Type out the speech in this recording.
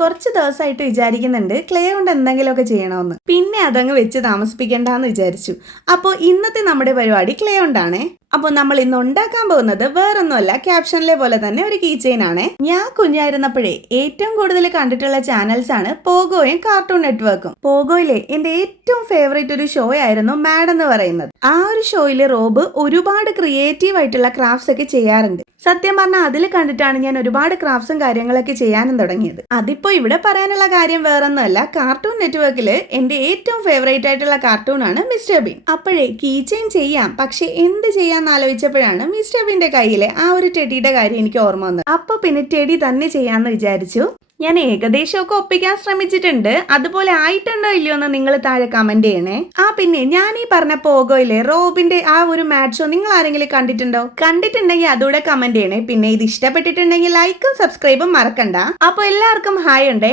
കുറച്ച് ദിവസമായിട്ട് വിചാരിക്കുന്നുണ്ട് ക്ലേ കൊണ്ട് എന്തെങ്കിലുമൊക്കെ ചെയ്യണമെന്ന്. പിന്നെ അതങ്ങ് വെച്ച് താമസിപ്പിക്കണ്ടെന്ന് വിചാരിച്ചു. അപ്പോൾ ഇന്നത്തെ നമ്മുടെ പരിപാടി ക്ലേ കൊണ്ടാണേ. അപ്പോൾ നമ്മൾ ഇന്ന് ഉണ്ടാക്കാൻ പോകുന്നത് വേറൊന്നുമല്ല, ക്യാപ്ഷനിലെ പോലെ തന്നെ ഒരു കീ ചെയിൻ ആണ്. ഞാൻ കുഞ്ഞായിരുന്നപ്പോഴേ ഏറ്റവും കൂടുതൽ കണ്ടിട്ടുള്ള ചാനൽസ് ആണ് പോഗോയും കാർട്ടൂൺ നെറ്റ്വർക്കും. പോഗോയിലെ എന്റെ ഏറ്റവും ഫേവറേറ്റ് ഒരു ഷോ ആയിരുന്നു മാഡ് എന്ന് പറയുന്നത്. ആ ഒരു ഷോയില് റോബ് ഒരുപാട് ക്രിയേറ്റീവ് ആയിട്ടുള്ള ക്രാഫ്റ്റ്സ് ഒക്കെ ചെയ്യാറുണ്ട്. സത്യം പറഞ്ഞാൽ അതിൽ കണ്ടിട്ടാണ് ഞാൻ ഒരുപാട് ക്രാഫ്റ്റ്സും കാര്യങ്ങളൊക്കെ ചെയ്യാനും തുടങ്ങിയത്. അതിപ്പോ ഇവിടെ പറയാനുള്ള കാര്യം വേറൊന്നുമല്ല, കാർട്ടൂൺ നെറ്റ്വർക്കില് എന്റെ ഏറ്റവും ഫേവറേറ്റ് ആയിട്ടുള്ള കാർട്ടൂൺ ആണ് മിസ്റ്റർ ബീൻ. അപ്പോഴേ കീ ചെയിൻ ചെയ്യാം, പക്ഷെ എന്ത് ചെയ്യാന്ന് ആലോചിച്ചപ്പോഴാണ് മിസ്റ്റർ ബീന്റെ കയ്യിലെ ആ ഒരു ടെഡിയുടെ കാര്യം എനിക്ക് ഓർമ്മ വന്നത്. അപ്പൊ പിന്നെ ടെഡി തന്നെ ചെയ്യാന്ന് വിചാരിച്ചു. ഞാൻ ഏകദേശമൊക്കെ ഒപ്പിക്കാൻ ശ്രമിച്ചിട്ടുണ്ട്. അതുപോലെ ആയിട്ടുണ്ടോ ഇല്ലയോ എന്ന് നിങ്ങൾ താഴെ കമന്റ് ചെയ്യണേ. പിന്നെ ഞാൻ ഈ പറഞ്ഞ പോഗോയിലെ റോബിന്റെ ആ ഒരു മാച്ച് ഷോ നിങ്ങൾ ആരെങ്കിലും കണ്ടിട്ടുണ്ടോ? കണ്ടിട്ടുണ്ടെങ്കിൽ അതുകൂടെ കമന്റ് ചെയ്യണേ. പിന്നെ ഇത് ഇഷ്ടപ്പെട്ടിട്ടുണ്ടെങ്കിൽ ലൈക്കും സബ്സ്ക്രൈബും മറക്കണ്ട. അപ്പൊ എല്ലാവർക്കും ഹായ് ഉണ്ടേ.